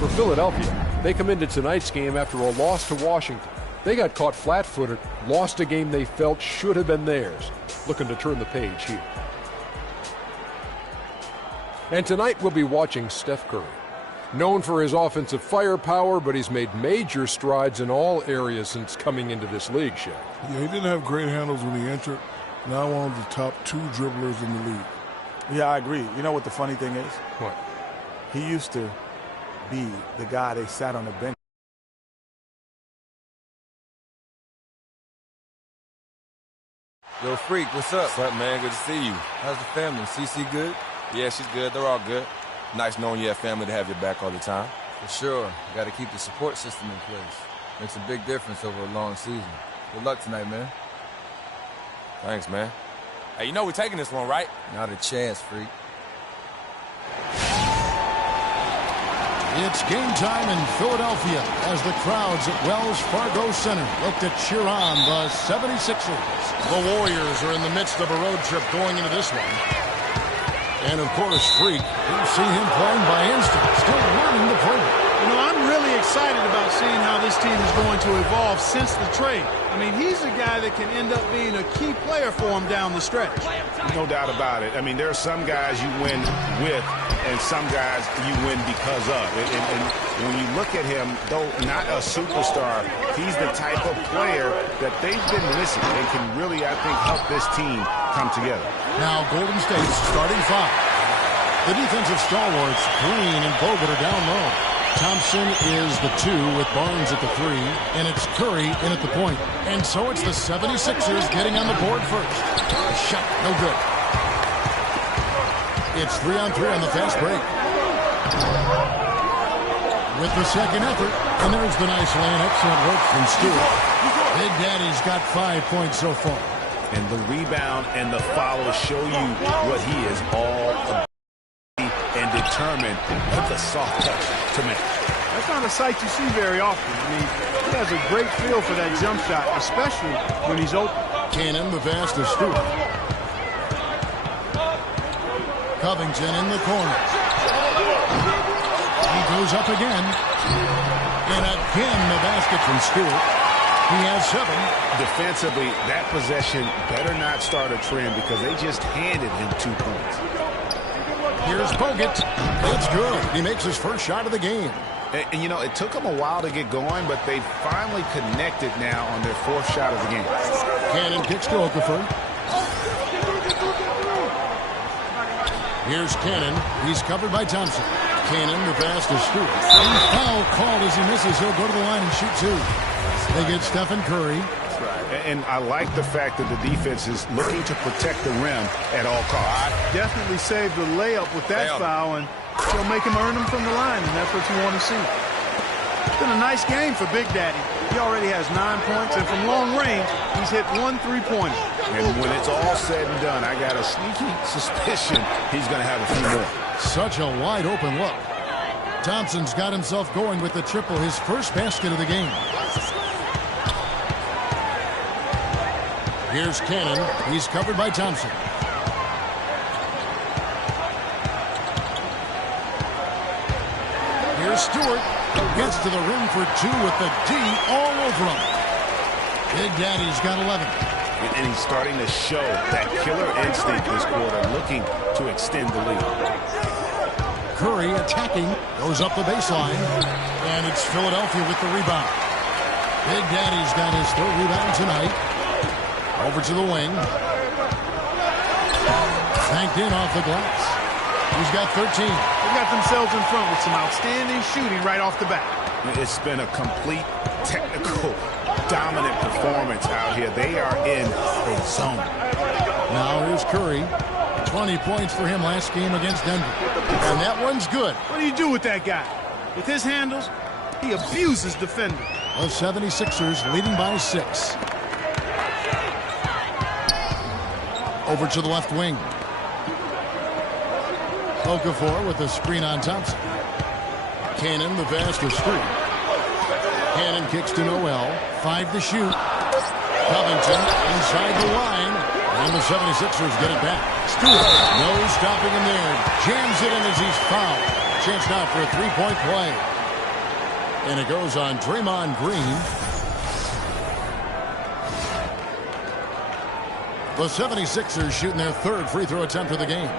For Philadelphia, they come into tonight's game after a loss to Washington. They got caught flat-footed, lost a game they felt should have been theirs. Looking to turn the page here. And tonight we'll be watching Steph Curry. Known for his offensive firepower, but he's made major strides in all areas since coming into this league, Shaq. Yeah, he didn't have great handles when he entered. Now one of the top 2 dribblers in the league. Yeah, I agree. You know what the funny thing is? What? He used to be the guy they sat on the bench. Yo, Freak, what's up? What's up, man? Good to see you. How's the family? CC good? Yeah, she's good. They're all good. Nice knowing you have family to have your back all the time. For sure. You got to keep the support system in place. Makes a big difference over a long season. Good luck tonight, man. Thanks, man. Hey, you know we're taking this one, right? Not a chance, Freak. It's game time in Philadelphia as the crowds at Wells Fargo Center look to cheer on the 76ers. The Warriors are in the midst of a road trip going into this one. And, of course, Freak, we've seen him playing by instinct, still learning the playbook. You know, I'm really excited about seeing how this team is going to evolve since the trade. I mean, he's a guy that can end up being a key player for him down the stretch. No doubt about it. I mean, there are some guys you win with and some guys you win because of. And when you look at him, though not a superstar, he's the type of player that they've been missing and can really, I think, help this team come together. Now Golden State's starting 5. The defensive stalwarts, Green and Bogut, are down low. Thompson is the 2 with Barnes at the 3, and it's Curry in at the point. And so it's the 76ers getting on the board first. A shot, no good. It's 3-on-3 on the fast break. With the second effort, and there's the nice lane. Excellent work from Stewart. Big Daddy's got 5 points so far. And the rebound and the follow show you what he is all about and determined with the soft touch to make. That's not a sight you see very often. I mean, he has a great feel for that jump shot, especially when he's open. Cannon, the pass to Stewart. Covington in the corner. He goes up again. And again, the basket from Stewart. He has 7. Defensively, that possession better not start a trend because they just handed him 2 points. Here's Bogut. It's good. He makes his first shot of the game. And, you know, it took them a while to get going, but they finally connected now on their 4th shot of the game. Cannon kicks to Okafor. Here's Cannon. He's covered by Thompson. Cannon, the pass to Stewart. Foul called as he misses. He'll go to the line and shoot 2. They get Stephen Curry. That's right. And I like the fact that the defense is looking to protect the rim at all costs. Definitely saved the layup with that foul, and he'll make him earn them from the line, and that's what you want to see. It's been a nice game for Big Daddy. He already has 9 points, and from long range, he's hit 1 3-pointer. And when it's all said and done, I got a sneaky suspicion he's going to have a few more. Such a wide open look. Thompson's got himself going with the triple, his first basket of the game. Here's Cannon. He's covered by Thompson. Here's Stewart. Gets to the rim for 2 with the D all over him. Big Daddy's got 11. And he's starting to show that killer instinct this quarter, looking to extend the lead. Curry attacking. Goes up the baseline. And it's Philadelphia with the rebound. Big Daddy's got his 3rd rebound tonight. Over to the wing. Banked in off the glass. He's got 13. They got themselves in front with some outstanding shooting right off the bat. It's been a complete technical, dominant performance out here. They are in a zone. Now here's Curry. 20 points for him last game against Denver. And that one's good. What do you do with that guy? With his handles, he abuses defenders. The 76ers leading by 6. Over to the left wing. Okafor with a screen on Thompson. Cannon, the pass to Stewart. Cannon kicks to Noel. 5 to shoot. Covington inside the line. And the 76ers get it back. Stewart, no stopping him there. Jams it in as he's fouled. Chance now for a 3-point play. And it goes on Draymond Green. The 76ers shooting their third free throw attempt of the game.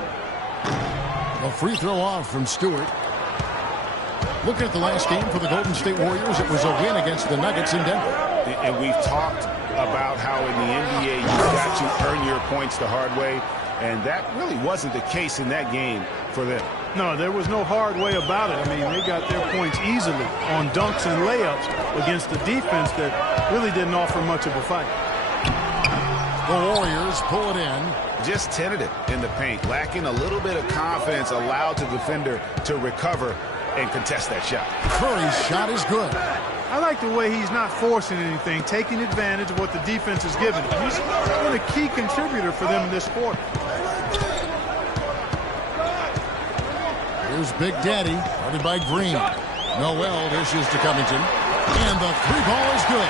A free throw off from Stewart. Looking at the last game for the Golden State Warriors, it was a win against the Nuggets in Denver. And we've talked about how in the NBA you've got to earn your points the hard way, and that really wasn't the case in that game for them. No, there was no hard way about it. I mean, they got their points easily on dunks and layups against a defense that really didn't offer much of a fight. The Warriors pull it in. Just tentative in the paint, lacking a little bit of confidence, allowed the defender to recover and contest that shot. Curry's shot is good. I like the way he's not forcing anything, taking advantage of what the defense is giving him. He's been a key contributor for them in this quarter. Here's Big Daddy, guarded by Green. Noel dishes to Covington. And the three ball is good.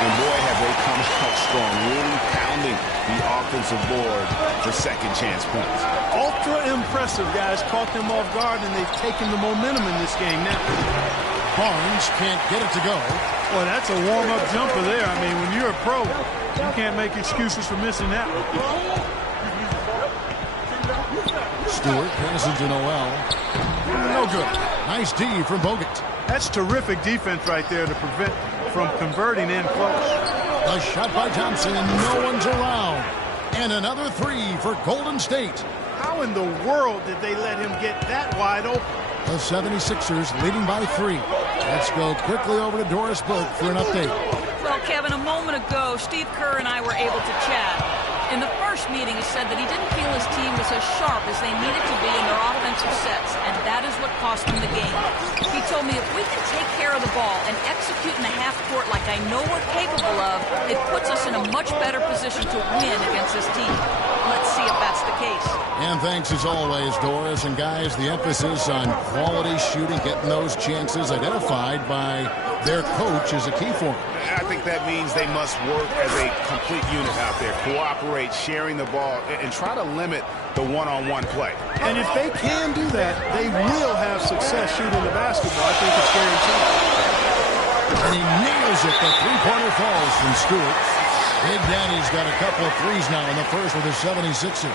And boy, have they come out strong, really pounding the offensive board for second chance points. Ultra impressive, guys. Caught them off guard, and they've taken the momentum in this game now. Barnes can't get it to go. Well, that's a warm-up jumper there. I mean, when you're a pro, you can't make excuses for missing that one. Stewart passes to Noel. No good. Nice D from Bogut. That's terrific defense right there to prevent from converting in close. A shot by Thompson, and no one's around. And another three for Golden State. How in the world did they let him get that wide open? The 76ers leading by 3. Let's go quickly over to Doris Burke for an update. Well, Kevin, a moment ago, Steve Kerr and I were able to chat. In the first meeting, he said that he didn't feel his team was as sharp as they needed to be in their offensive sets, and that is what cost them the game. He told me if we can take care of the ball and execute in the half court like I know we're capable of, it puts us in a much better position to win against this team. Let's see if that's the case. And thanks as always, Doris. And guys, the emphasis on quality shooting, getting those chances identified by their coach is a key for them. I think that means they must work as a complete unit out there, cooperate, sharing the ball, and try to limit the one-on-one play. And if they can do that, they will have success shooting the basketball. I think it's guaranteed. And he nails it. The three-pointer falls from Stewart. Big Daddy's got a couple of threes now in the first with the 76ers.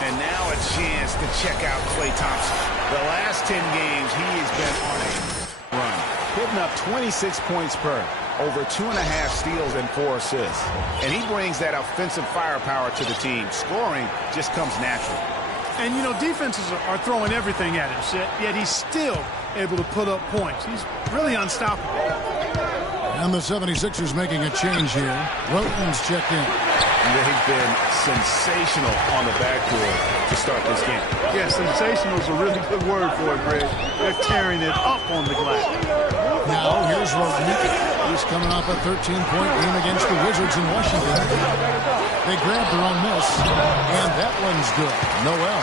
And now a chance to check out Klay Thompson. The last 10 games, he has been on a run, putting up 26 points per, over 2.5 steals and 4 assists. And he brings that offensive firepower to the team. Scoring just comes natural. And, you know, defenses are throwing everything at him, yet he's still able to put up points. He's really unstoppable. And the 76ers making a change here. Wilton's checked in. They've been sensational on the backboard to start this game. Yeah, sensational is a really good word for it, Greg. They're tearing it up on the glass. Now, here's Wilton. He's coming off a 13-point game against the Wizards in Washington. They grabbed their own miss, and that one's good. Noel.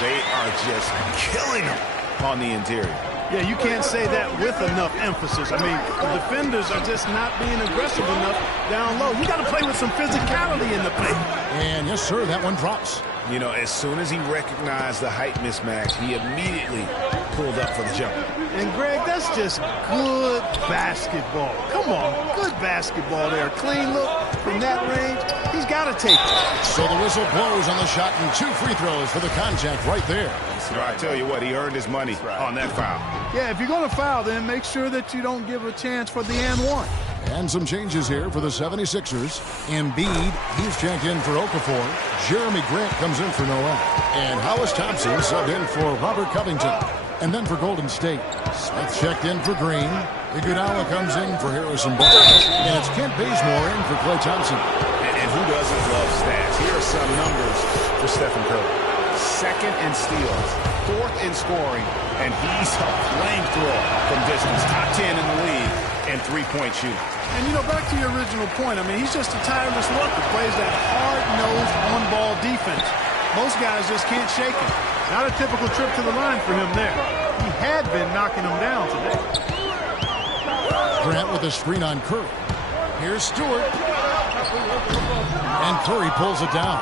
They are just killing them on the interior. Yeah, you can't say that with enough emphasis. I mean, the defenders are just not being aggressive enough down low. You got to play with some physicality in the paint. And yes, sir, that one drops. You know, as soon as he recognized the height mismatch, he immediately pulled up for the jumper. And, Greg, that's just good basketball. Come on, good basketball there. Clean look from that range. He's got to take it. So the whistle blows on the shot and 2 free throws for the contact right there. I tell you what, he earned his money on that foul. Yeah, if you're going to foul, then make sure that you don't give a chance for the and one. And some changes here for the 76ers. Embiid, he's checked in for Okafor. Jeremy Grant comes in for Noel. And Hollis Thompson subbed in for Robert Covington. And then for Golden State, Smith checked in for Green. Iguodala comes in for Harrison Barnes. And it's Kent Bazemore in for Klay Thompson. And who doesn't love stats? Here are some numbers for Stephen Curry. 2nd in steals, 4th in scoring, and he's a flamethrower from distance. Top 10 in the league and 3-point shooting. And, you know, back to your original point, I mean, he's just a tireless worker, plays that hard-nosed on-ball defense. Most guys just can't shake him. Not a typical trip to the line for him there. He had been knocking him down today. Grant with a screen on Curry. Here's Stewart. And Curry pulls it down.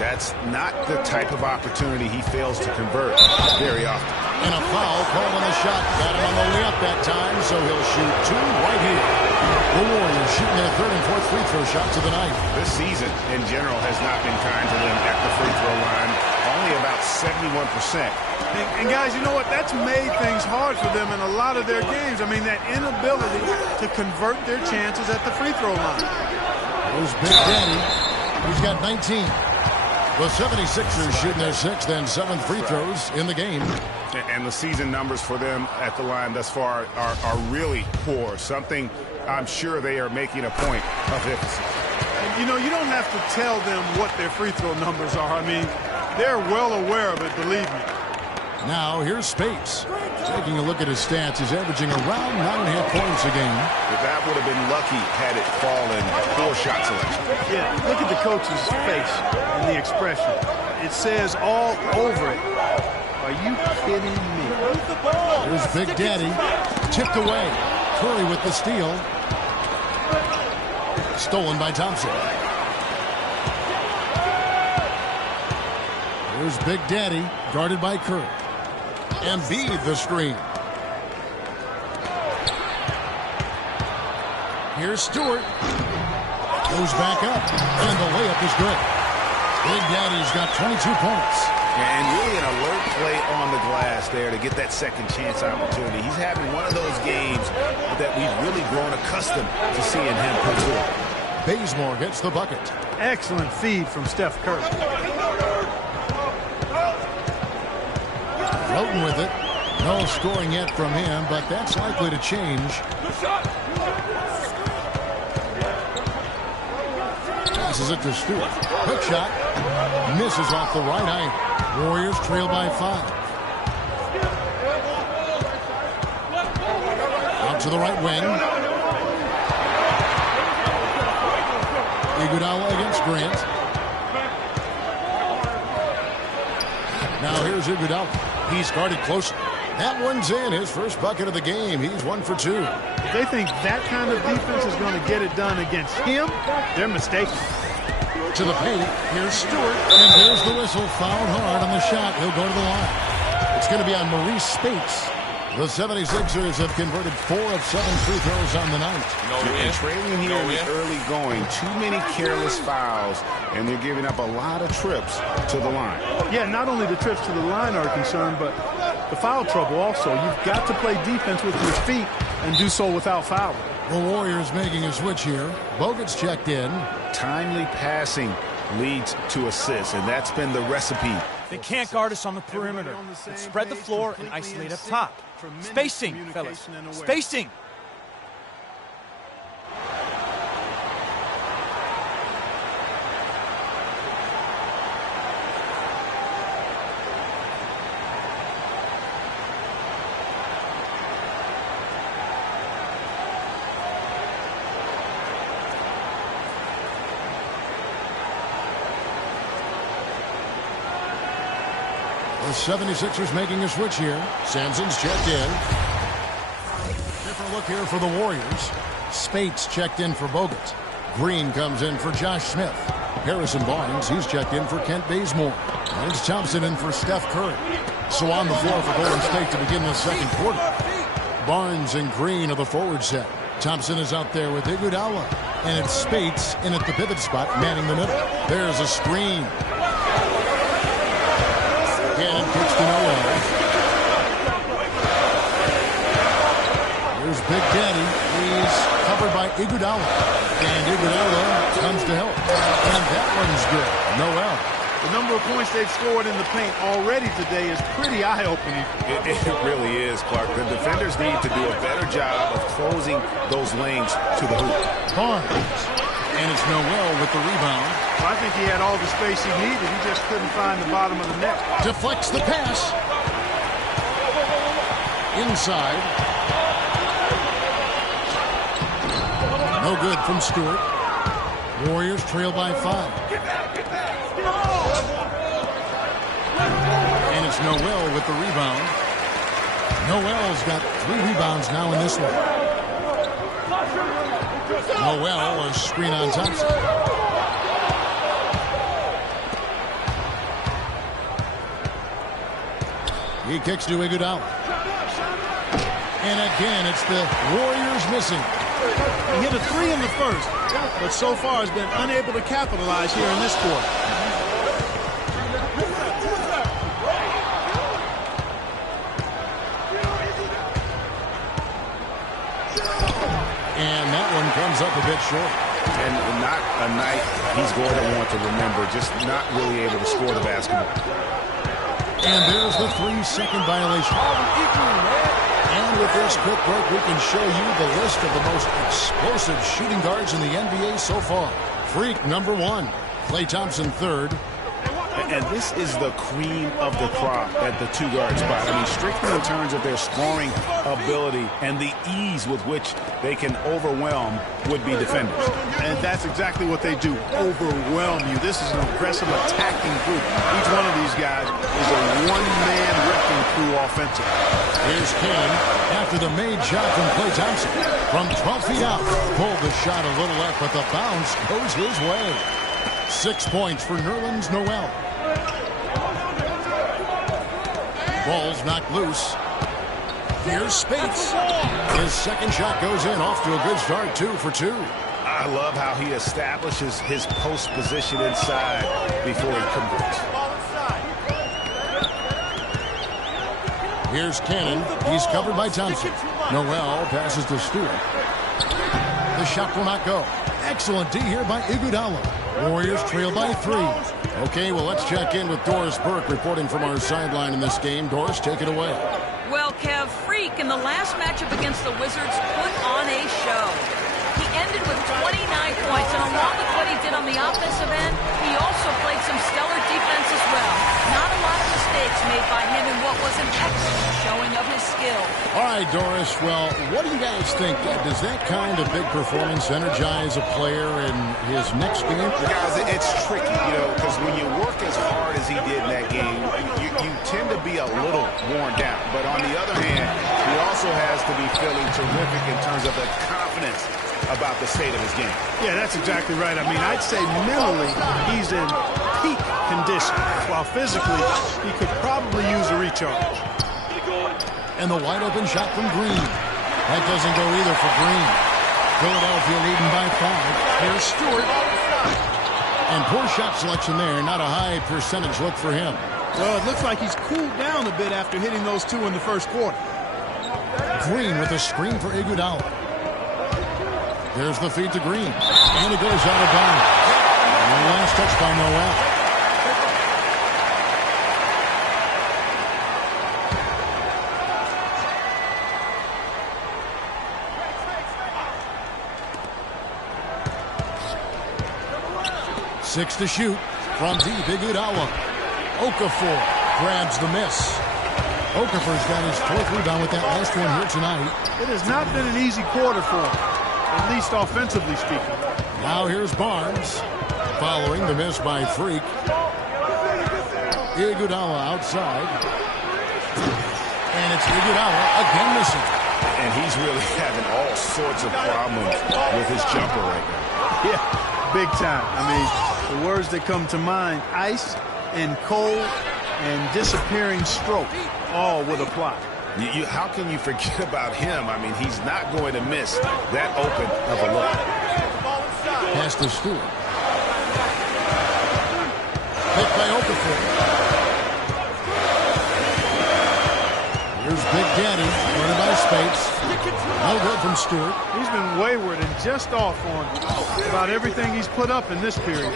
That's not the type of opportunity he fails to convert very often. And a foul called on the shot. Got him on the way up that time, so he'll shoot 2 right here. The Warriors shooting their 3rd and 4th free throw shots of the night. This season, in general, has not been kind to them at the free throw line. Only about 71%. And guys, you know what? That's made things hard for them in a lot of their games. I mean, that inability to convert their chances at the free throw line. There's Big Daddy. He's got 19. The 76ers shooting their 6th and 7th free throws in the game. And the season numbers for them at the line thus far are really poor. Something I'm sure they are making a point of emphasis. You know, you don't have to tell them what their free throw numbers are. I mean, they're well aware of it, believe me. Now, here's Spates. Taking a look at his stats, he's averaging around 9.5 points a game. But that would have been lucky had it fallen poor shot selection. Yeah, look at the coach's face and the expression. It says all over it. Are you kidding me? Here's Big Daddy. Tipped away. Curry with the steal. Stolen by Thompson. Here's Big Daddy, guarded by Curry. Embiid the screen. Here's Stewart. Goes back up, and the layup is good. Big Daddy's got 22 points. And really an alert play on the glass there to get that second chance opportunity. He's having one of those games that we've really grown accustomed to seeing him put through. Bazemore gets the bucket. Excellent feed from Steph Curry. Floating with it. No scoring yet from him, but that's likely to change. Passes it to Stewart. Hook shot. Misses off the right eye. Warriors trail by 5. Out to the right wing. Iguodala against Grant. Now here's Iguodala. He's guarded closely. That one's in. His first bucket of the game. He's 1 for 2. If they think that kind of defense is going to get it done against him, they're mistaken. To the paint. Here's Stewart. And there's the whistle. Fouled hard on the shot. He'll go to the line. It's going to be on Maurice Spates. The 76ers have converted 4 of 7 free throws on the night. And trailing here in the early going, too many careless fouls, and they're giving up a lot of trips to the line. Yeah, not only the trips to the line are concerned, but the foul trouble also. You've got to play defense with your feet and do so without fouling. The Warriors making a switch here. Bogut's checked in. Timely passing leads to assists, and that's been the recipe. They can't guard us on the perimeter. Let's spread the floor and isolate up top. Spacing, fellas. Spacing. The 76ers making a switch here. Sampson's checked in. Different look here for the Warriors. Spates checked in for Bogut. Green comes in for Josh Smith. Harrison Barnes, he's checked in for Kent Bazemore. And it's Thompson in for Steph Curry. So on the floor for Golden State to begin the second quarter. Barnes and Green are the forward set. Thompson is out there with Iguodala. And it's Spates in at the pivot spot, manning the middle. There's a screen. Cannon kicks to Noel. Here's Big Daddy. He's covered by Iguodala. And Iguodala comes to help. And that one's good. Noel. The number of points they've scored in the paint already today is pretty eye-opening. It really is, Clark. The defenders need to do a better job of closing those lanes to the hoop. Barnes. And it's Noel with the rebound. I think he had all the space he needed. He just couldn't find the bottom of the net. Deflects the pass. Inside. No good from Stewart. Warriors trail by 5. And it's Noel with the rebound. Noel's got 3 rebounds now in this one. Noel, a screen on Thompson. He kicks to Iguodala. And again, it's the Warriors missing. He hit a 3 in the first, but so far has been unable to capitalize here in this quarter. And that one comes up a bit short. And not a night he's going to want to remember, just not really able to score the basketball. And there's the 3-second violation. And with this quick break, we can show you the list of the most explosive shooting guards in the NBA so far. Freak number 1, Klay Thompson 3rd. And this is the cream of the crop at the 2-guard spot. I mean, strictly in terms of their scoring ability and the ease with which they can overwhelm would-be defenders. And that's exactly what they do, overwhelm you. This is an aggressive attacking group. Each one of these guys is a one-man wrecking crew offensively. Here's Kane after the made shot from Klay Thompson. From 12 feet out, pulled the shot a little left, but the bounce goes his way. 6 points for Nerlens Noel. Ball's knocked loose. Here's Spates. His second shot goes in, off to a good start, 2 for 2. I love how he establishes his post position inside before he converts. Here's Cannon. He's covered by Thompson. Noel passes to Stewart. The shot will not go. Excellent D here by Iguodala. Warriors trail by 3. Okay, well, let's check in with Doris Burke reporting from our sideline in this game. Doris, take it away. Well, Kev, Freak in the last matchup against the Wizards put on a show. He ended with 29 points, and along with what he did on the offensive end, he also played some stellar defense as well. Not a lot of mistakes made by him in what was an excellent showing of his skill. All right, Doris, well, what do you guys think? Does that kind of big performance energize a player in his next game? Guys, it's tricky, you know, because when you work as hard as he did in that game, you tend to be a little worn down. But on the other hand, he also has to be feeling terrific in terms of the confidence about the state of his game. Yeah, that's exactly right. I mean, I'd say mentally he's in peak condition, while physically he could probably use a recharge. And the wide open shot from Green. That doesn't go either for Green. Philadelphia leading by 5. Here's Stewart. And poor shot selection there. Not a high percentage look for him. Well, it looks like he's cooled down a bit after hitting those 2 in the first quarter. Green with a screen for Iguodala. There's the feed to Green. And it goes out of bounds. And the last touch by Noel. Six to shoot from deep. Iguodala. Okafor grabs the miss. Okafor's got his 4th rebound with that last one here tonight. It has not been an easy quarter for him, at least offensively speaking. Now here's Barnes, following the miss by Freak. Iguodala outside. And it's Iguodala again missing. And he's really having all sorts of problems with his jumper right now. Yeah, big time. I mean, the words that come to mind, ice and cold and disappearing stroke, all would apply. How can you forget about him? I mean, he's not going to miss that open of a look. Pass to Stewart. Picked by Okafor. Here's Big Daddy, running by Spates. No good from Stewart. He's been wayward and just off on about everything he's put up in this period.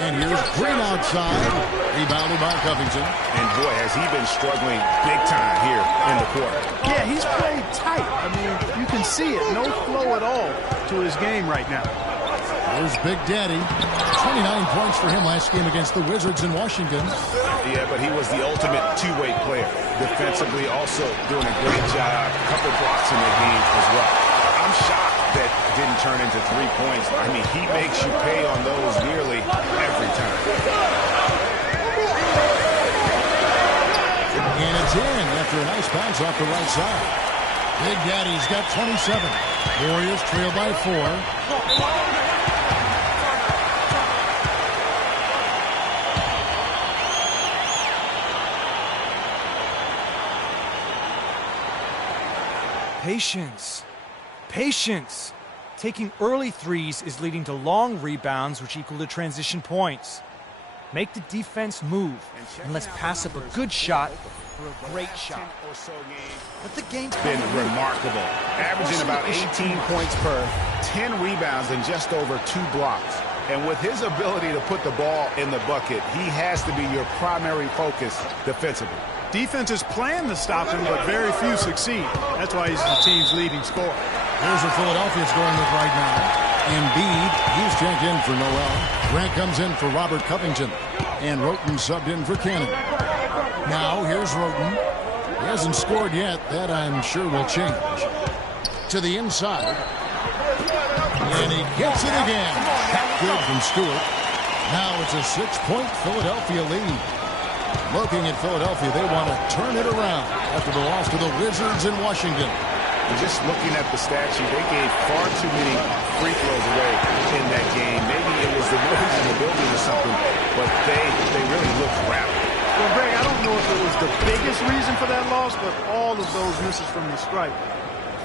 And here's Green outside, rebounded by Covington. And boy, has he been struggling big time here in the quarter. Yeah, he's played tight. I mean, you can see it. No flow at all to his game right now. There's Big Daddy. 29 points for him last game against the Wizards in Washington. Yeah, but he was the ultimate two-way player. Defensively, also doing a great job. A couple blocks in the game as well. I'm shocked that didn't turn into 3 points. I mean, he makes you pay on those nearly every time. And it's in after a nice bounce off the right side. Big Daddy's got 27. Warriors trail by 4. Patience. Patience. Taking early threes is leading to long rebounds, which equal to transition points. Make the defense move, and let's pass up a good shot for a great shot. Let the game been remarkable, averaging about 18 points per, 10 rebounds, and just over 2 blocks. And with his ability to put the ball in the bucket, he has to be your primary focus defensively. Defenses plan to stop him, but very few succeed. That's why he's the team's leading scorer. Here's what Philadelphia's going with right now. Embiid, he's checked in for Noel. Grant comes in for Robert Covington. And Roten subbed in for Cannon. Now, here's Roten. He hasn't scored yet. That, I'm sure, will change. To the inside. And he gets it again. Good from Stewart. Now it's a 6-point Philadelphia lead. Looking at Philadelphia, they want to turn it around after the loss to the Wizards in Washington. And just looking at the stat sheet, they gave far too many free throws away in that game. Maybe it was the noise in the building or something, but they really looked rattled. Well, Greg, I don't know if it was the biggest reason for that loss, but all of those misses from the stripe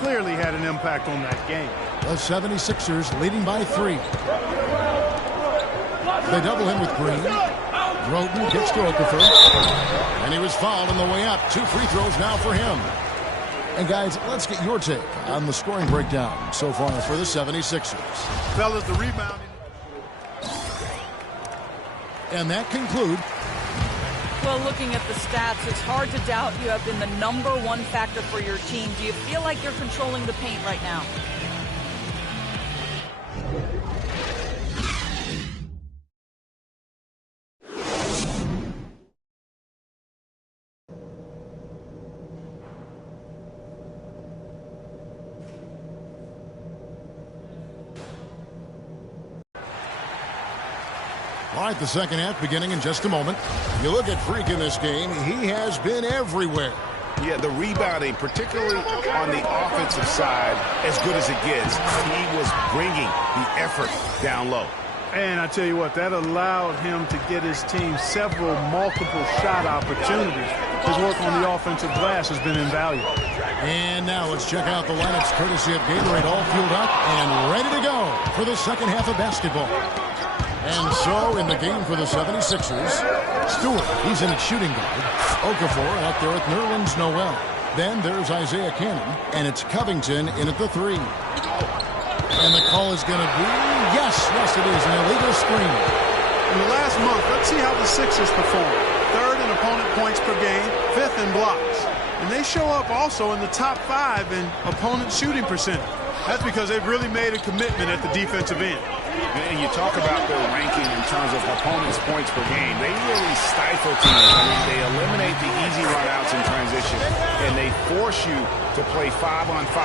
clearly had an impact on that game. The 76ers leading by 3. They double him with Green. Roten gets to Okafor. And he was fouled on the way up. 2 free throws now for him. And guys, let's get your take on the scoring breakdown so far for the 76ers. Fellas, the rebounding. And that concludes. Well, looking at the stats, it's hard to doubt you have been the #1 factor for your team. Do you feel like you're controlling the paint right now? All right, the second half beginning in just a moment. You look at Freak in this game, he has been everywhere. Yeah, the rebounding, particularly on the offensive side, as good as it gets. He was bringing the effort down low. And I tell you what, that allowed him to get his team several multiple shot opportunities. His work on the offensive glass has been invaluable. And now let's check out the lineups courtesy of Gatorade, all fueled up and ready to go for the second half of basketball. And so, in the game for the 76ers, Stewart, he's in at shooting guard. Okafor out there with Nerlens Noel. Then there's Isaiah Cannon, and it's Covington in at the 3. And the call is going to be, yes, it is, an illegal screen. In the last month, let's see how the Sixers perform. 3rd in opponent points per game, 5th in blocks. And they show up also in the top 5 in opponent shooting percentage. That's because they've really made a commitment at the defensive end. And you talk about their ranking in terms of opponents' points per game. They really stifle teams. I mean, they eliminate the easy runouts in transition, and they force you to play 5-on-5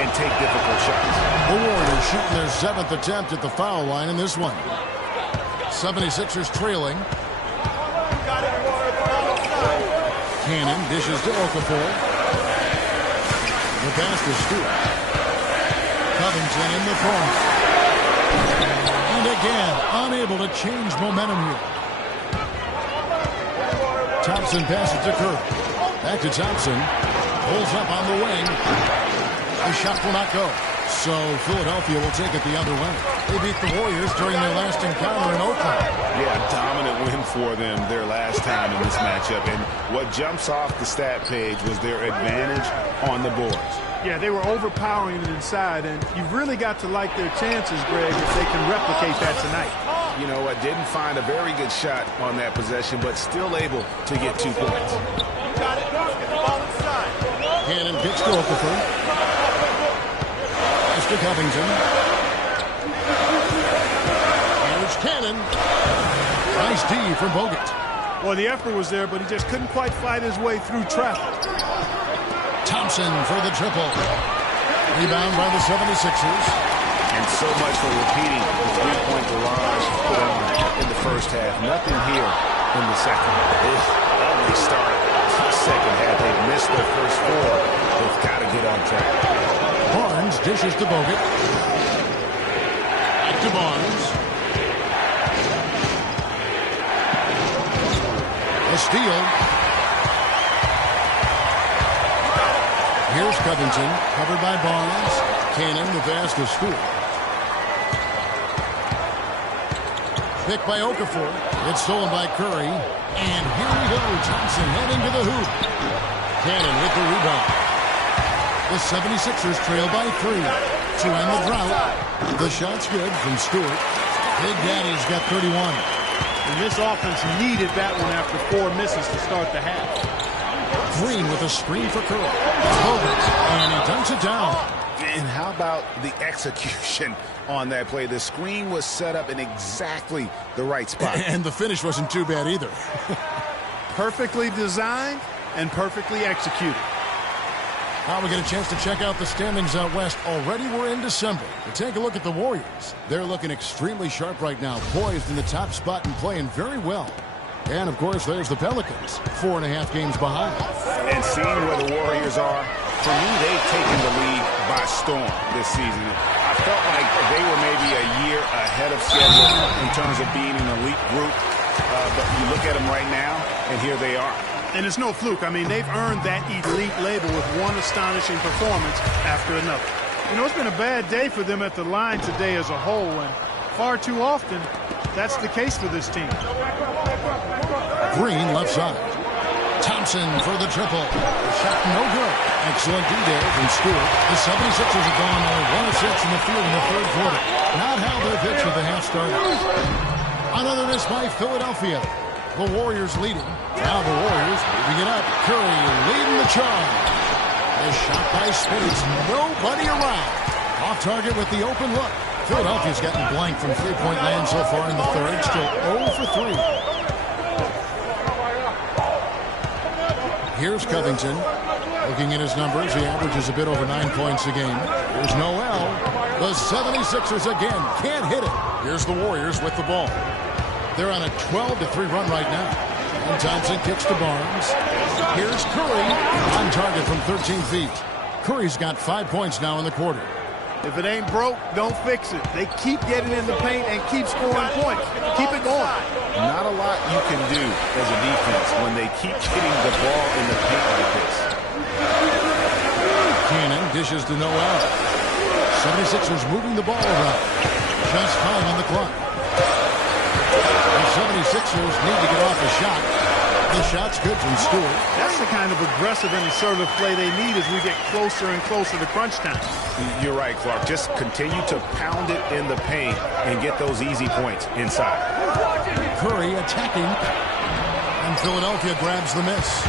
and take difficult shots. The Warriors shooting their 7th attempt at the foul line in this one. 76ers trailing. Cannon dishes to Okafor. The pass to Stewart. Covington in the front. And again, unable to change momentum here. Thompson passes to Curry. Back to Thompson. Pulls up on the wing. The shot will not go. So Philadelphia will take it the other way. They beat the Warriors during their last encounter in Oakland. Yeah, a dominant win for them their last time in this matchup. And what jumps off the stat page was their advantage on the boards. Yeah, they were overpowering it inside, and you've really got to like their chances, Greg, if they can replicate that tonight. You know what, didn't find a very good shot on that possession, but still able to get 2 points. Cannon kicks to Okafor. Mr. Covington. Here's Cannon. Nice D from Bogut. Well, the effort was there, but he just couldn't quite fight his way through traffic. Thompson for the triple. Rebound by the 76ers. And so much for repeating the 3-point barrage put on in the first half. Nothing here in the second. Ugly start to the second half. They've missed their first 4. They've got to get on track. Barnes dishes to Bogut. Back to Barnes. A steal. Here's Covington, covered by Barnes. Cannon, the pass to Stewart. Picked by Okafor. It's stolen by Curry. And here we go. Thompson heading to the hoop. Cannon with the rebound. The 76ers trail by 3 to end the drought. The shot's good from Stewart. Big Daddy's got 31. And this offense needed that one after 4 misses to start the half. Green with a screen for Curry. And he dunks it down. And how about the execution on that play? The screen was set up in exactly the right spot. And the finish wasn't too bad either. Perfectly designed and perfectly executed. Now we get a chance to check out the standings out west. Already we're in December. To take a look at the Warriors. They're looking extremely sharp right now. Poised in the top spot and playing very well. And, of course, there's the Pelicans, 4.5 games behind. And seeing where the Warriors are, for me, they've taken the league by storm this season. I felt like they were maybe a year ahead of schedule in terms of being an elite group. But you look at them right now, and here they are. And it's no fluke. I mean, they've earned that elite label with one astonishing performance after another. You know, it's been a bad day for them at the line today as a whole, and far too often, that's the case for this team. Green left side. Thompson for the triple. Shot no good. Excellent D there from Stewart. The 76ers have gone only 1 of 6 in the field in the third quarter. Not how they're pitched with the half starters. Another miss by Philadelphia. The Warriors leading. Now the Warriors moving it up. Curry leading the charge. The shot by Spades. Nobody around. Off target with the open look. Philadelphia's gotten blank from three-point land so far in the third. Still 0 for 3. Here's Covington. Looking at his numbers, he averages a bit over 9 points a game. Here's Noel. The 76ers again can't hit it. Here's the Warriors with the ball. They're on a 12-3 run right now. And Thompson kicks to Barnes. Here's Curry on target from 13 feet. Curry's got 5 points now in the quarter. If it ain't broke, don't fix it. They keep getting in the paint and keep scoring points. Keep it going. Not a lot you can do as a defense when they keep getting the ball in the paint like this. Cannon dishes to Noel. 76ers moving the ball around. Just 5 on the clock. The 76ers need to get off a shot. The shot's good from Stewart. That's the kind of aggressive and assertive play they need as we get closer and closer to crunch time. You're right, Clark. Just continue to pound it in the paint and get those easy points inside. Curry attacking. And Philadelphia grabs the miss.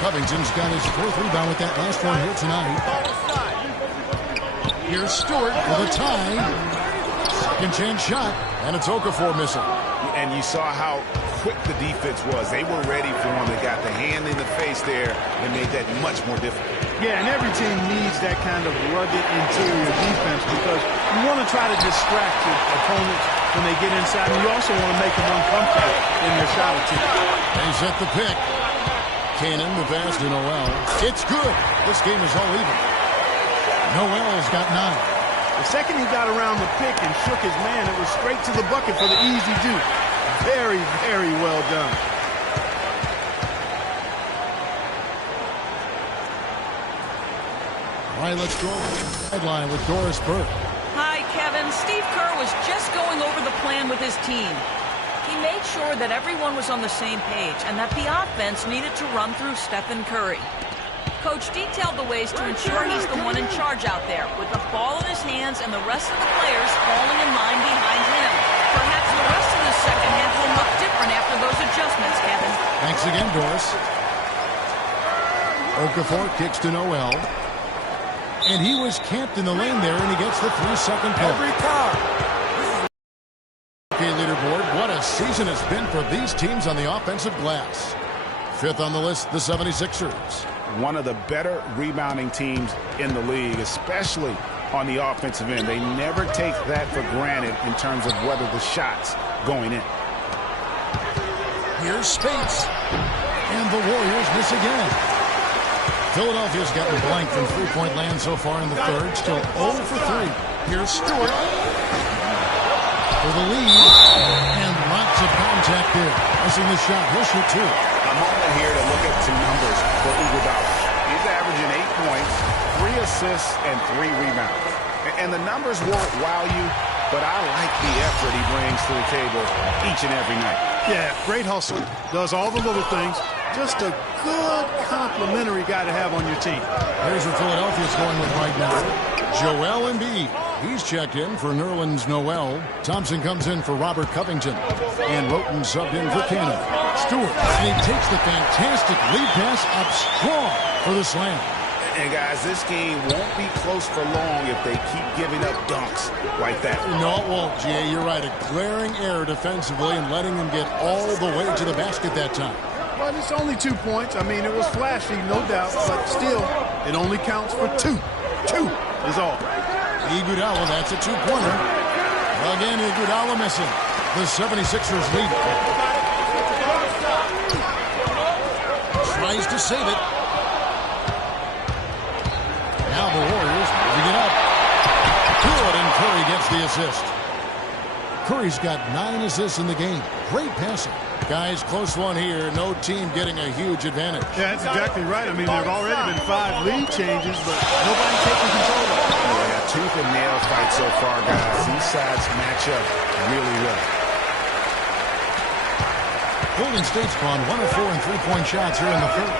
Covington's got his 4th rebound with that last one here tonight. Here's Stewart with a tie. Second chance shot. And it's Okafor missing. And you saw how quick the defense was. They were ready for him. They got the hand in the face there and made that much more difficult. Yeah, and every team needs that kind of rugged interior defense because you want to try to distract your opponents when they get inside, and you also want to make them uncomfortable in their shot attempt. They set the pick. Cannon, the pass to Noel. It's good. This game is all even. Noel's got 9. The second he got around the pick and shook his man, it was straight to the bucket for the easy deuce. Very, very well done. All right, let's go. Headline with Doris Burke. Hi, Kevin. Steve Kerr was just going over the plan with his team. He made sure that everyone was on the same page and that the offense needed to run through Stephen Curry. Coach detailed the ways to ensure he's the one in charge out there, with the ball in his hands and the rest of the players falling in line behind him. Perhaps the rest of the second half will look different after those adjustments, Kevin. Thanks again, Doris. Okafor kicks to Noel. And he was camped in the lane there, and he gets the 3-second penalty. Every time. Okay, leaderboard, what a season it's been for these teams on the offensive glass. 5th on the list, the 76ers. One of the better rebounding teams in the league, especially on the offensive end. They never take that for granted in terms of whether the shot's going in. Here's Spates. And the Warriors miss again. Philadelphia's gotten blank from three-point land so far in the third. Still 0 for 3. Here's Stewart for the lead. And lots of contact there. Missing the shot. He'll shoot 2. A moment here to look at some numbers for Iguodala. He's averaging 8 points, 3 assists, and 3 rebounds. And the numbers won't wow you, but I like the effort he brings to the table each and every night. Yeah, great hustle. Does all the little things. Just a good complimentary guy to have on your team. Here's what Philadelphia's going with right now. Joel Embiid. He's checked in for Nerlens Noel. Thompson comes in for Robert Covington. And Roten subbed in for Cannon. Stewart. And he takes the fantastic lead pass up strong for the slam. And guys, this game won't be close for long if they keep giving up dunks like that. No, it won't, G.A. You're right. A glaring error defensively and letting him get all the way to the basket that time. Well, it's only 2 points. I mean, it was flashy, no doubt, but still, it only counts for 2. 2 is all. Iguodala, that's a 2-pointer. Again, Iguodala missing. The 76ers lead. Tries to save it. Now the Warriors moving it up. Good, and Curry gets the assist. Curry's got 9 assists in the game. Great passing. Guys, close one here. No team getting a huge advantage. Yeah, that's exactly right. I mean, there have already been 5 lead changes, but nobody taking control of it. Yeah, tooth and nail fight so far, guys. These sides match up really well. Golden State's gone 1 of 4 in three-point shots here in the third.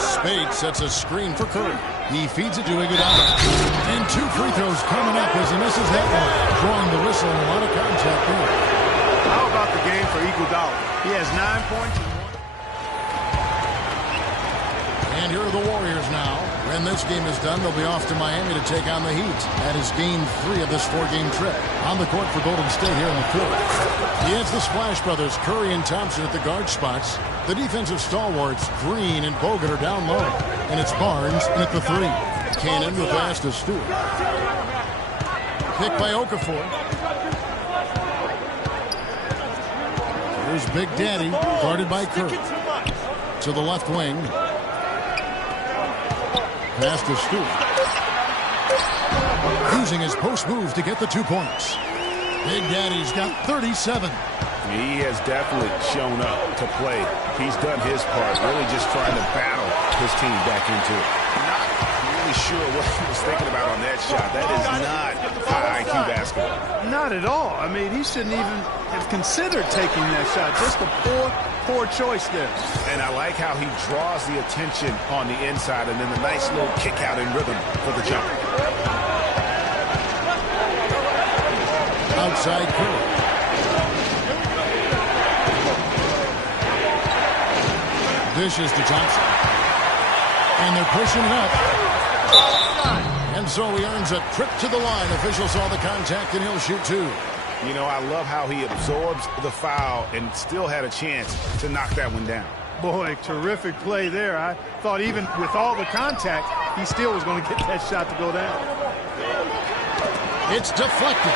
Spade sets a screen for Curry. He feeds it to Iguodala. And 2 free throws coming up as he misses that one. Drawing the whistle and a lot of contact there. How about the game for Iguodala? He has 9 points. And here are the Warriors now. When this game is done, they'll be off to Miami to take on the Heat. That is game 3 of this 4-game trip. On the court for Golden State here in the fourth. He has the Splash Brothers, Curry and Thompson at the guard spots. The defensive stalwarts, Green and Bogut, are down low. And it's Barnes in at the 3. Cannon the pass to Stewart. Picked by Okafor. Here's Big Daddy, guarded by Curry. To the left wing. Pass to Stewart. Using his post move to get the 2 points. Big Daddy's got 37. He has definitely shown up to play. He's done his part, really just trying to battle his team back into it. Not really sure what he was thinking about on that shot. That is not high IQ basketball. Not at all. I mean, he shouldn't even have considered taking that shot. Just a poor choice there. And I like how he draws the attention on the inside and then the nice little kick out in rhythm for the jump. Outside Curry. Dishes to Thompson. And they're pushing it up. And so he earns a trip to the line. Officials saw the contact and he'll shoot 2. You know, I love how he absorbs the foul and still had a chance to knock that one down. Boy, terrific play there. I thought even with all the contact, he still was going to get that shot to go down. It's deflected.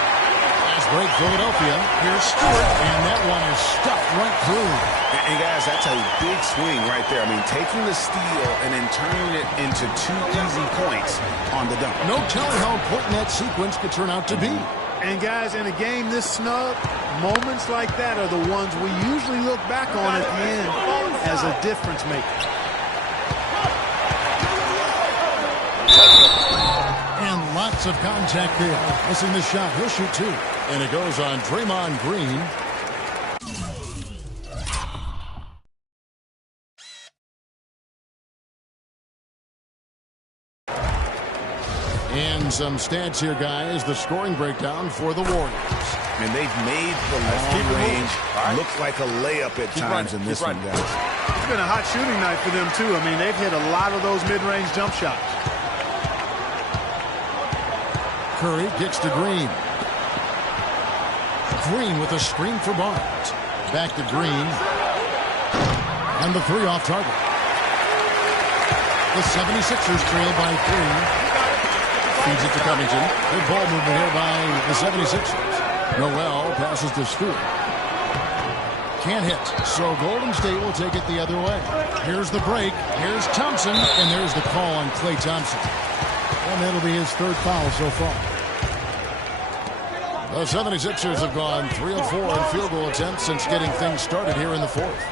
As break Philadelphia. Here's Stewart. And that one is stuffed right through. And guys, that's a big swing right there. I mean, taking the steal and then turning it into 2 easy points on the dunk. No telling how important that sequence could turn out to be. And guys, in a game this snug, moments like that are the ones we usually look back on at the end as a difference maker. And lots of contact there. Missing the shot. He'll shoot 2. And it goes on Draymond Green. And some stats here, guys. The scoring breakdown for the Warriors. And they've made the long range look like a layup at times in this one, guys. It's been a hot shooting night for them, too. I mean, they've hit a lot of those mid-range jump shots. Curry kicks to Green. Green with a screen for Barnes. Back to Green. And the 3 off target. The 76ers trail by 3. Feeds it to Covington. Good ball movement here by the 76ers. Noel passes to Stewart. Can't hit. So Golden State will take it the other way. Here's the break. Here's Thompson. And there's the call on Klay Thompson. And that'll be his 3rd foul so far. The 76ers have gone 3 of 4 in field goal attempts since getting things started here in the 4th.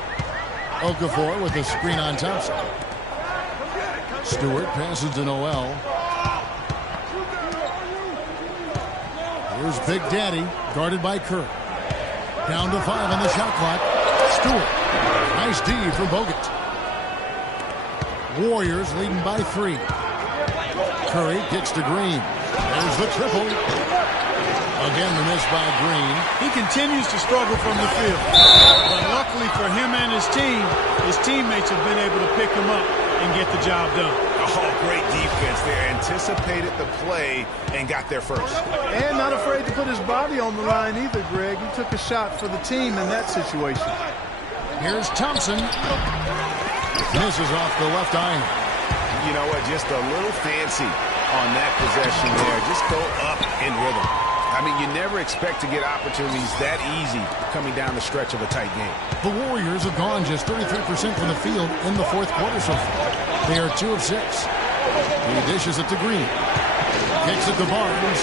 Okafor with the screen on Thompson. Stewart passes to Noel. Here's Big Daddy, guarded by Curry. Down to 5 on the shot clock. Stewart. Nice D from Bogut. Warriors leading by 3. Curry gets to Green. There's the triple. Again, the miss by Green. He continues to struggle from the field. But luckily for him and his teammates have been able to pick him up and get the job done. Oh, great defense there. Anticipated the play and got there first. And not afraid to put his body on the line either, Greg. He took a shot for the team in that situation. Here's Thompson. Misses off the left iron. You know what? Just a little fancy on that possession there. Just go up in rhythm. I mean, you never expect to get opportunities that easy coming down the stretch of a tight game. The Warriors have gone just 33% from the field in the fourth quarter so far. They are 2 of 6. He dishes it to Green. Kicks it to Barnes.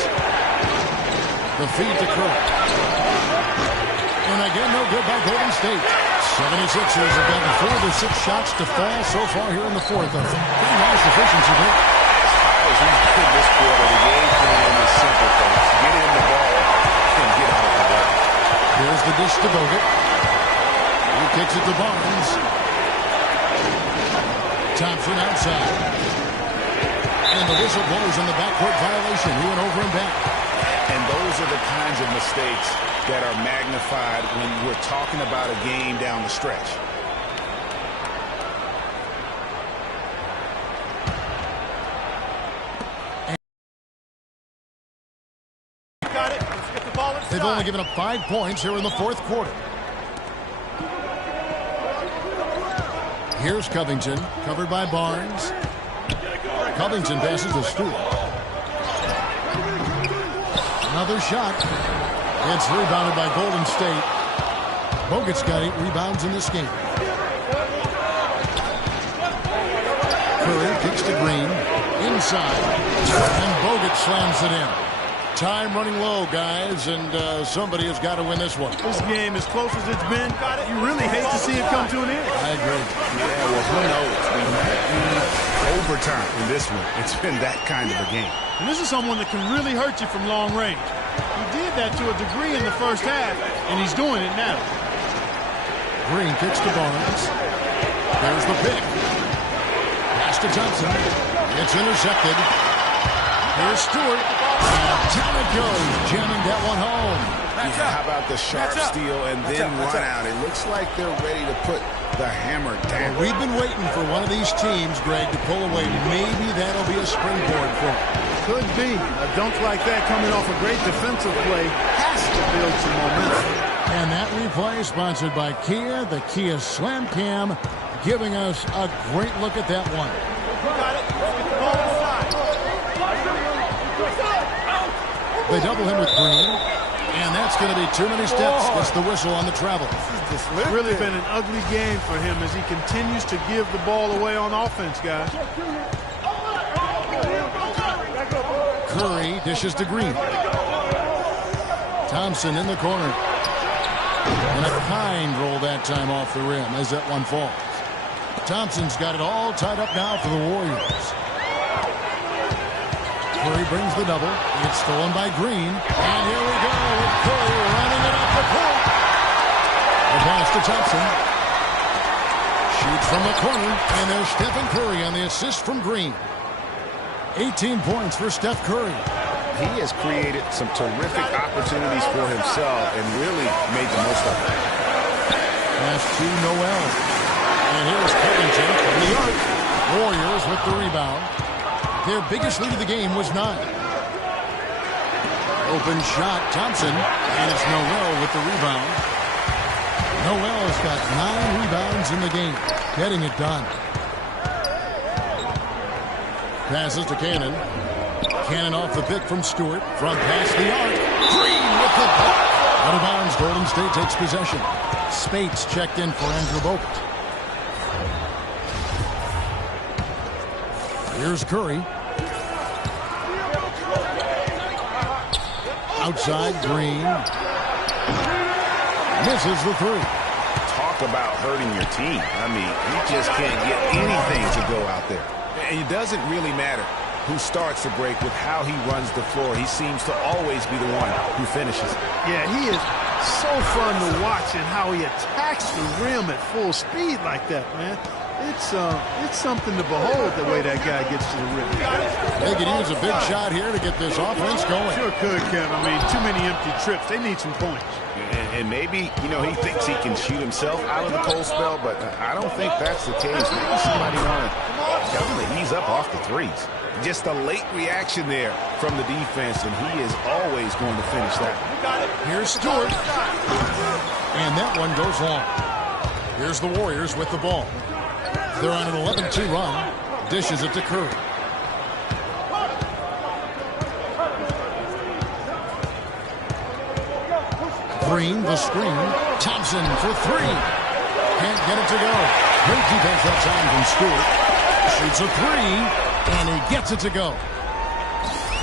The feed to Curry. And again, no good by Golden State. 76ers have gotten 4 of their 6 shots to fall so far here in the fourth. Pretty nice efficiency there. As he's been this quarter, the game plan is simple, folks. Get him the ball and get out of the way. Here's the dish to Bogut. He kicks it to Barnes. Thompson outside. And the whistle blows on the backcourt violation. He went over and back. And those are the kinds of mistakes that are magnified when we're talking about a game down the stretch. They've only given up 5 points here in the fourth quarter. Here's Covington, covered by Barnes. Covington passes to Stewart. Another shot. It's rebounded by Golden State. Bogut's got 8 rebounds in this game. Curry kicks to Green. Inside. And Bogut slams it in. Time running low, guys, and somebody has got to win this one. This game, as close as it's been, you really hate to see it come to an end. I agree. Yeah, well, who knows? We might be overtime in this one. It's been that kind of a game. And this is someone that can really hurt you from long range. He did that to a degree in the first half, and he's doing it now. Green kicks to Barnes. There's the pick. Pass to Thompson. It's intercepted. Here's Stewart. And down it goes, jamming that one home. Yeah, how about the sharp steal and then run out? It looks like they're ready to put the hammer down. Well, we've been waiting for one of these teams, Greg, to pull away. Maybe that'll be a springboard for them. Could be. A dunk like that coming off a great defensive play has to build some momentum. And that replay sponsored by Kia, the Kia Slam Cam, giving us a great look at that one. They double him with Green, and that's going to be too many steps. Gets the whistle on the travel. It's really been an ugly game for him as he continues to give the ball away on offense, guys. Curry dishes to Green. Thompson in the corner. And a kind roll that time off the rim as that one falls. Thompson's got it all tied up now for the Warriors. Curry brings the double. It's stolen by Green. And here we go with Curry running it up the court. The pass to Thompson. Shoots from the corner. And there's Stephen Curry on the assist from Green. 18 points for Steph Curry. He has created some terrific opportunities for himself and really made the most of it. Pass to Noel. And here's Covington from the arc. Warriors with the rebound. Their biggest lead of the game was 9. Open shot, Thompson, and it's Noel with the rebound. Noel's got 9 rebounds in the game, getting it done. Passes to Cannon. Cannon off the pick from Stewart, from past the arc. Green with the block. Out of bounds, Golden State takes possession. Spates checked in for Andrew Bogut. Here's Curry. Outside, Green. Misses the 3. Talk talk about hurting your team. I mean, he just can't get anything to go out there. And it doesn't really matter who starts the break with how he runs the floor. He seems to always be the one who finishes. Yeah, he is so fun to watch and how he attacks the rim at full speed like that, man. It's something to behold the way that guy gets to the rim. They could use a big shot here to get this offense going. Sure could, Kev. I mean, too many empty trips. They need some points. And maybe, you know, he thinks he can shoot himself out of the cold spell, but I don't think that's the case. Maybe somebody want to tell him to ease up off the threes. Just a late reaction there from the defense, and he is always going to finish that. Here's Stewart. And that one goes long. Here's the Warriors with the ball. They're on an 11-2 run. Dishes it to Curry. Green, the screen. Thompson for three. Can't get it to go. Great defense that time from Stewart. Shoots a three, and he gets it to go.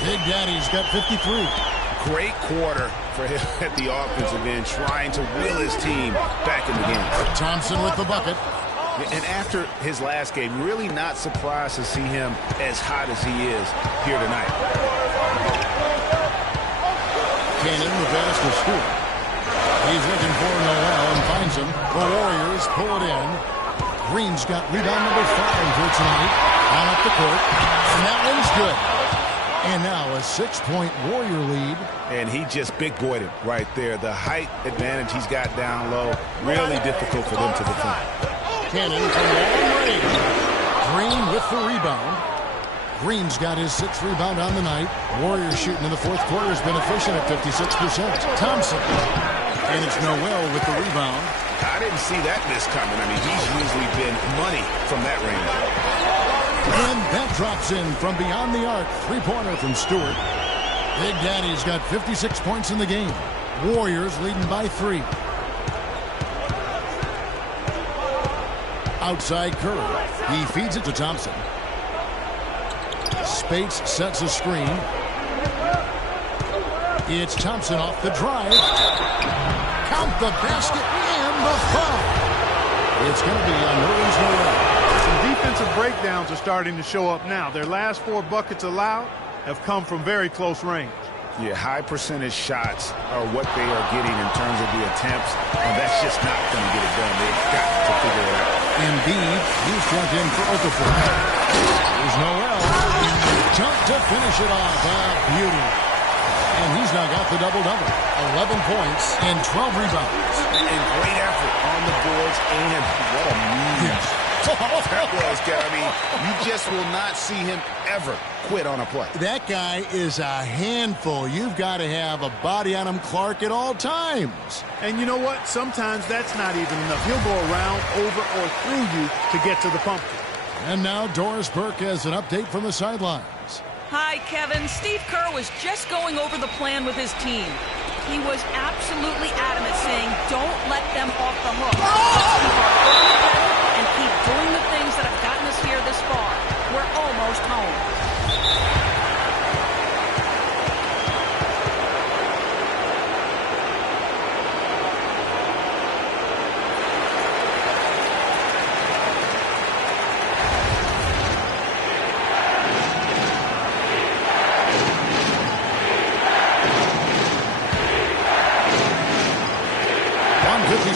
Big Daddy's got 53. Great quarter for him at the offensive end, trying to will his team back in the game. Thompson with the bucket. And after his last game, really not surprised to see him as hot as he is here tonight. Cannon the pass to Stewart. He's looking for Noel and finds him. The Warriors pull it in. Green's got rebound number 5 here tonight. On up the court. And that one's good. And now a 6-point Warrior lead. And he just big-boyed it right there. The height advantage he's got down low, really difficult for them to defend. Cannon from long range. Green with the rebound. Green's got his 6th rebound on the night. Warriors shooting in the 4th quarter has been efficient at 56%. Thompson. And it's Noel with the rebound. I didn't see that miss coming. I mean, he's usually been money from that range. And that drops in from beyond the arc. 3-pointer from Stewart. Big Daddy's got 56 points in the game. Warriors leading by 3. Outside Curry. He feeds it to Thompson. Spates sets a screen. It's Thompson off the drive. Count the basket and the foul. It's going to be on Nerlens Noel. Some defensive breakdowns are starting to show up now. Their last 4 buckets allowed have come from very close range. Yeah, high percentage shots are what they are getting in terms of the attempts, and that's just not going to get it done. They've got to figure it out. Embiid, he's front in for Okafor. There's Noel. Jump to finish it off. Beauty. And he's now got the double-double. 11 points and 12 rebounds. And great effort on the boards, and what a move. Yes. That was, I mean, you just will not see him ever quit on a play. That guy is a handful. You've got to have a body on him, Clark, at all times. And you know what? Sometimes that's not even enough. He'll go around, over, or through you to get to the pumpkin. And now Doris Burke has an update from the sidelines. Hi, Kevin. Steve Kerr was just going over the plan with his team. He was absolutely adamant, saying, don't let them off the hook. Let's keep our foot on the pedal and keep doing the things that have gotten us here this far. We're almost home.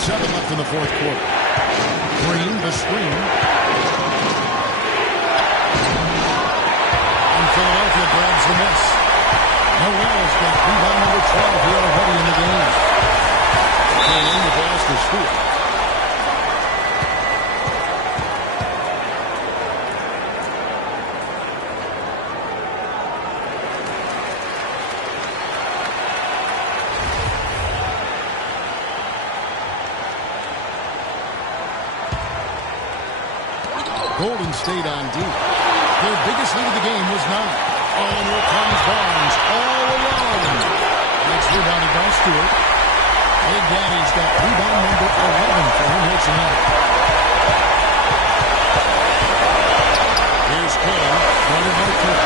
Left in the 4th quarter. Green, the screen. And Philadelphia grabs the miss. Noel's got rebound number 12 here already in the game. Cannon the pass to Stewart. Golden State on deep. Their biggest lead of the game was 9. And here comes Barnes all alone. Next rebounded by Stewart. Big Daddy's got rebound number 11 for him here tonight. Here's Cannon, guarded by Curry.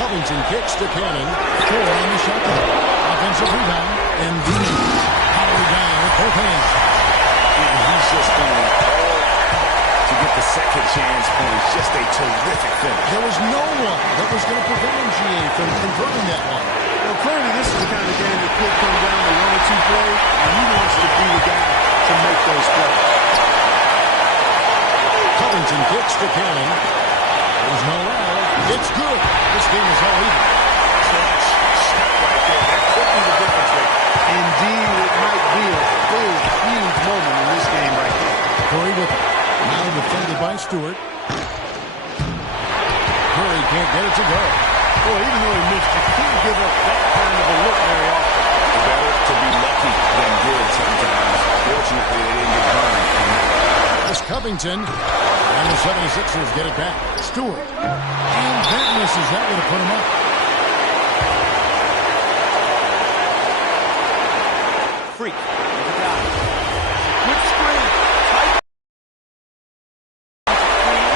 Covington kicks to Cannon. 4 on the shot clock. offensive rebound. Indeed. Powered down with both hands. He's just going all to get the second chance points. Just a terrific finish. There was no one that was going to prevent MGA from converting that one. Well, clearly this is the kind of game that could come down to 1 or 2 plays, and he wants to be the guy to make those plays. Covington kicks to Cannon. There's no out. It's good. This game is all even. Clutch shot right there. That could be the difference maker. Indeed, it might be a big, huge moment in this game right here. Curry with it. Now defended by Stewart. Curry can't get it to go. Boy, even though he missed, you can't give up that kind of a look very often. Better to be lucky than good sometimes. Fortunately, they didn't get burned. It's Covington. And the 76ers get it back. Stewart. And that misses. That would have put him up. Freak. The guy. Good screen. Tight.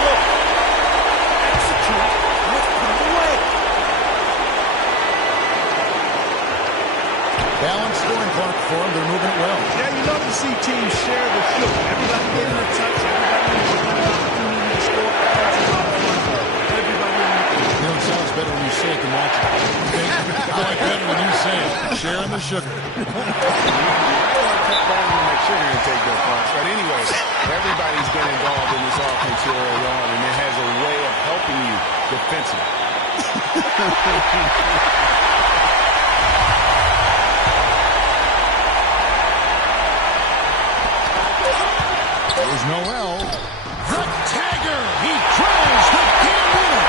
Look. Execute. Let's put it away. Balanced scoring clock for them. They're moving it well. Yeah, you love to see teams share the floor. Everybody getting a touch. Everybody getting an opportunity to score. That's a lot of fun. Everybody in the You know, it sounds better when you say it than watch it. I like better when you say it. Sharing the sugar. Make sure you take those points. But anyway, everybody's been involved in this offense here early on, and it has a way of helping you defensively. There's Noel. The Tagger. He drills the game winner.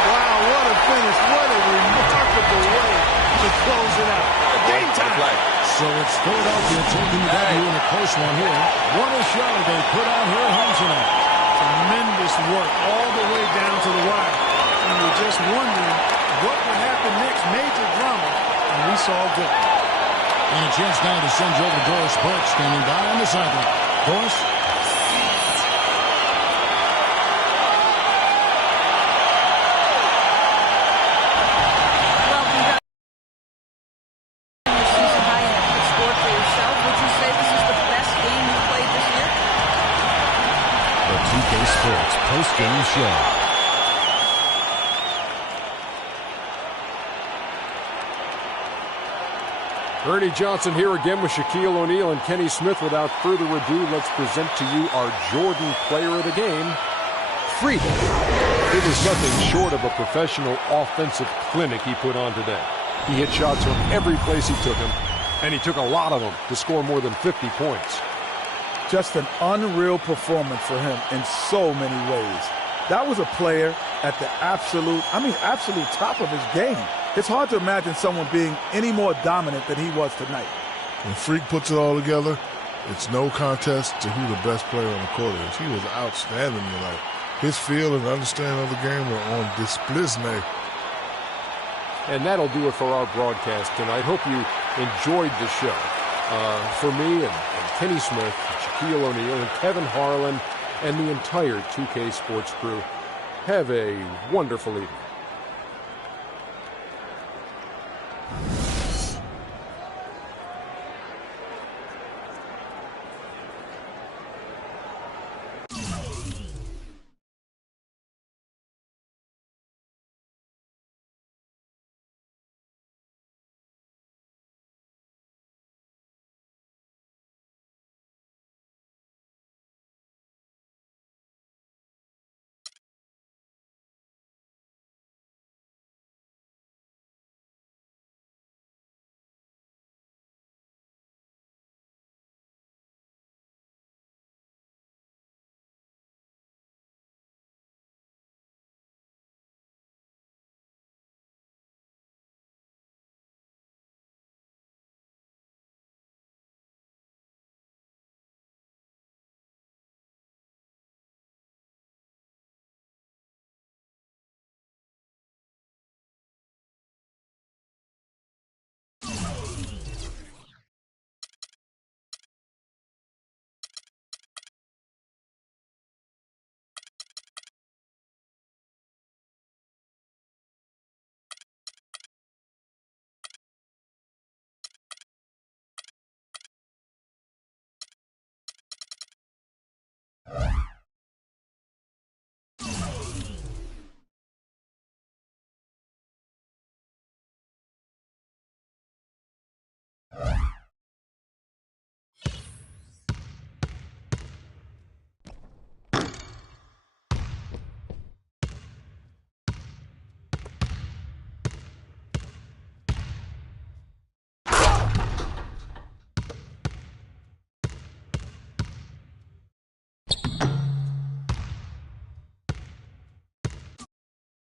Wow, what a finish. What a remarkable way to close it out. Game time. So it's Philadelphia taking the W in a close one here. What a show they put out here at home tonight. Tremendous work all the way down to the wire. And you're just wondering what would happen next. Major drama. And we saw victory. And a chance now to send you over to Doris Burke standing by on the sideline. Doris? Well, congratulations on your season high and a good score for yourself. Would you say this is the best game you've played this year? The 2K Sports post-game show. Ernie Johnson here again with Shaquille O'Neal and Kenny Smith. Without further ado, let's present to you our Jordan player of the game, Freak. It was nothing short of a professional offensive clinic he put on today. He hit shots from every place he took them, and he took a lot of them to score more than 50 points. Just an unreal performance for him in so many ways. That was a player at the absolute top of his game. It's hard to imagine someone being any more dominant than he was tonight. When Freak puts it all together, it's no contest to who the best player on the court is. He was outstanding tonight. His feel and understanding of the game were on display. And that'll do it for our broadcast tonight. Hope you enjoyed the show. For me and Kenny Smith, Shaquille O'Neal, and Kevin Harlan, and the entire 2K Sports crew, have a wonderful evening.